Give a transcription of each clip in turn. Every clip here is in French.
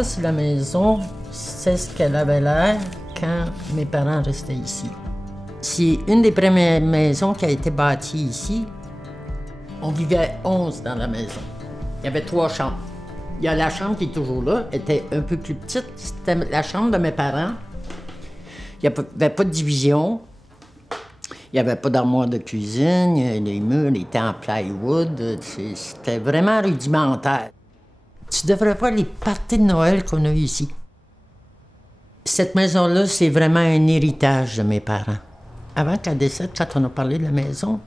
Ça, c'est la maison. C'est ce qu'elle avait l'air quand mes parents restaient ici. C'est une des premières maisons qui a été bâtie ici. On vivait 11 dans la maison. Il y avait 3 chambres. Il y a la chambre qui est toujours là, était un peu plus petite. C'était la chambre de mes parents. Il n'y avait pas de division. Il n'y avait pas d'armoire de cuisine. Les murs étaient en plywood. C'était vraiment rudimentaire. Tu devrais voir les parties de Noël qu'on a ici. Cette maison-là, c'est vraiment un héritage de mes parents. Avant qu'elle décède, quand on a parlé de la maison,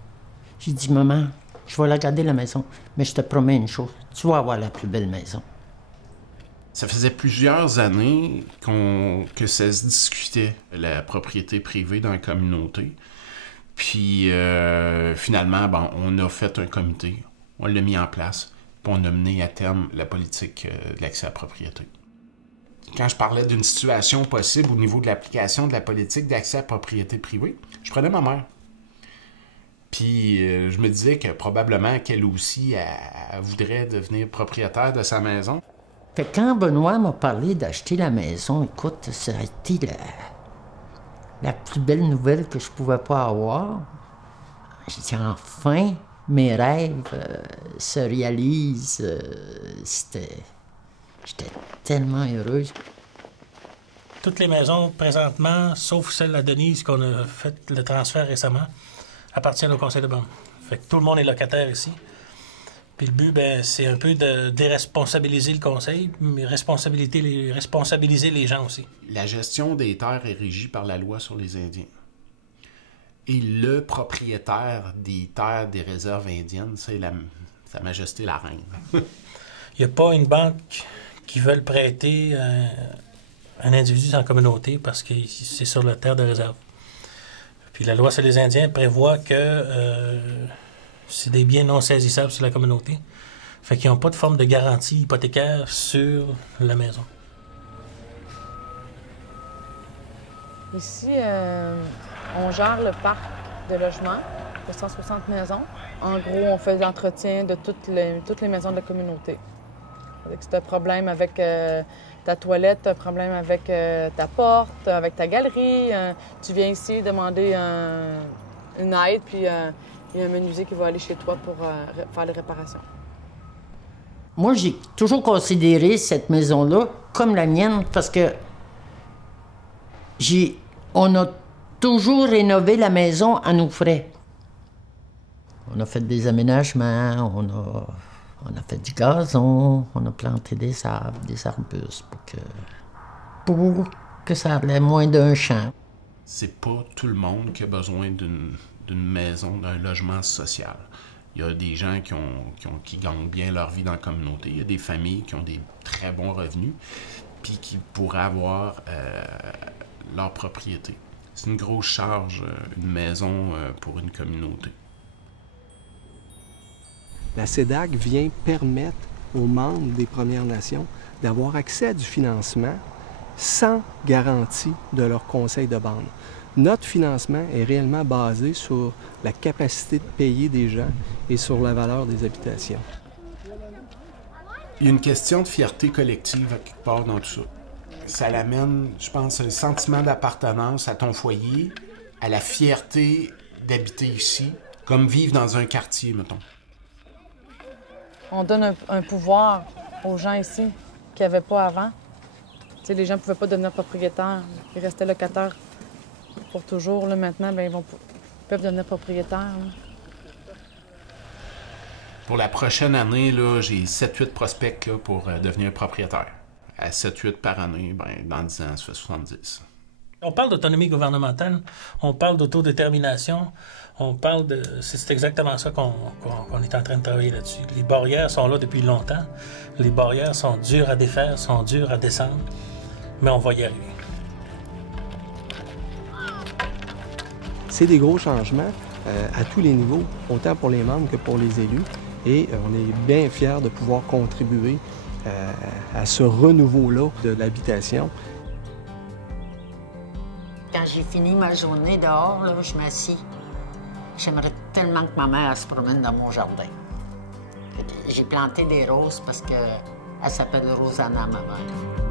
j'ai dit « Maman, je vais la garder, la maison, mais je te promets une chose, tu vas avoir la plus belle maison. » Ça faisait plusieurs années que ça se discutait, la propriété privée dans la communauté. Puis finalement, on a fait un comité, on l'a mis en place, puis on a mené à terme la politique de l'accès à la propriété. Quand je parlais d'une situation possible au niveau de l'application de la politique d'accès à la propriété privée, je prenais ma mère. Puis je me disais que probablement qu'elle aussi, elle voudrait devenir propriétaire de sa maison. Fait que quand Benoît m'a parlé d'acheter la maison, écoute, ça a été la plus belle nouvelle que je pouvais pas avoir. J'ai dit enfin, mes rêves se réalisent. J'étais tellement heureuse. Toutes les maisons, présentement, sauf celle à Denise, qu'on a fait le transfert récemment, appartiennent au conseil de bande. Fait que tout le monde est locataire ici. Puis le but, c'est un peu de déresponsabiliser le conseil, mais responsabiliser les gens aussi. La gestion des terres est régie par la loi sur les Indiens. Et le propriétaire des terres des réserves indiennes, c'est Sa Majesté la Reine. Il n'y a pas une banque qui veut prêter un individu dans la communauté parce que c'est sur la terre de réserve. Puis la loi sur les Indiens prévoit que c'est des biens non saisissables sur la communauté. Fait qu'ils n'ont pas de forme de garantie hypothécaire sur la maison. Ici, on gère le parc de logement de 160 maisons. En gros, on fait l'entretien de toutes les maisons de la communauté. Si tu as un problème avec ta toilette, tu as un problème avec ta porte, avec ta galerie, tu viens ici demander une aide, puis il y a un menuisier qui va aller chez toi pour faire les réparations. Moi, j'ai toujours considéré cette maison-là comme la mienne parce que on a toujours rénové la maison à nos frais. On a fait des aménagements, on a fait du gazon, on a planté des arbres, des arbustes pour que ça ait moins d'un champ. C'est pas tout le monde qui a besoin d'une maison, d'un logement social. Il y a des gens qui gagnent bien leur vie dans la communauté. Il y a des familles qui ont des très bons revenus puis qui pourraient avoir leur propriété. C'est une grosse charge, une maison pour une communauté. La CEDAC vient permettre aux membres des Premières Nations d'avoir accès à du financement sans garantie de leur conseil de bande. Notre financement est réellement basé sur la capacité de payer des gens et sur la valeur des habitations. Il y a une question de fierté collective à quelque part dans tout ça. Ça l'amène, je pense, un sentiment d'appartenance à ton foyer, à la fierté d'habiter ici, comme vivre dans un quartier, mettons. On donne un pouvoir aux gens ici qu'il n'y avait pas avant. T'sais, les gens ne pouvaient pas devenir propriétaires. Ils restaient locataires pour toujours. Là, maintenant, ils peuvent devenir propriétaires. Là. Pour la prochaine année, là, j'ai 7-8 prospects là, pour devenir propriétaire. À 7-8 par année, dans 10 ans, ça fait 70. On parle d'autonomie gouvernementale, on parle d'autodétermination, on parle de... C'est exactement ça qu'on est en train de travailler là-dessus. Les barrières sont là depuis longtemps. Les barrières sont dures à défaire, sont dures à descendre, mais on va y arriver. C'est des gros changements à tous les niveaux, autant pour les membres que pour les élus. Et on est bien fiers de pouvoir contribuer à ce renouveau-là de l'habitation. Quand j'ai fini ma journée dehors, là, je m'assis. J'aimerais tellement que ma mère se promène dans mon jardin. J'ai planté des roses parce qu'elle s'appelle Rosanna, ma mère.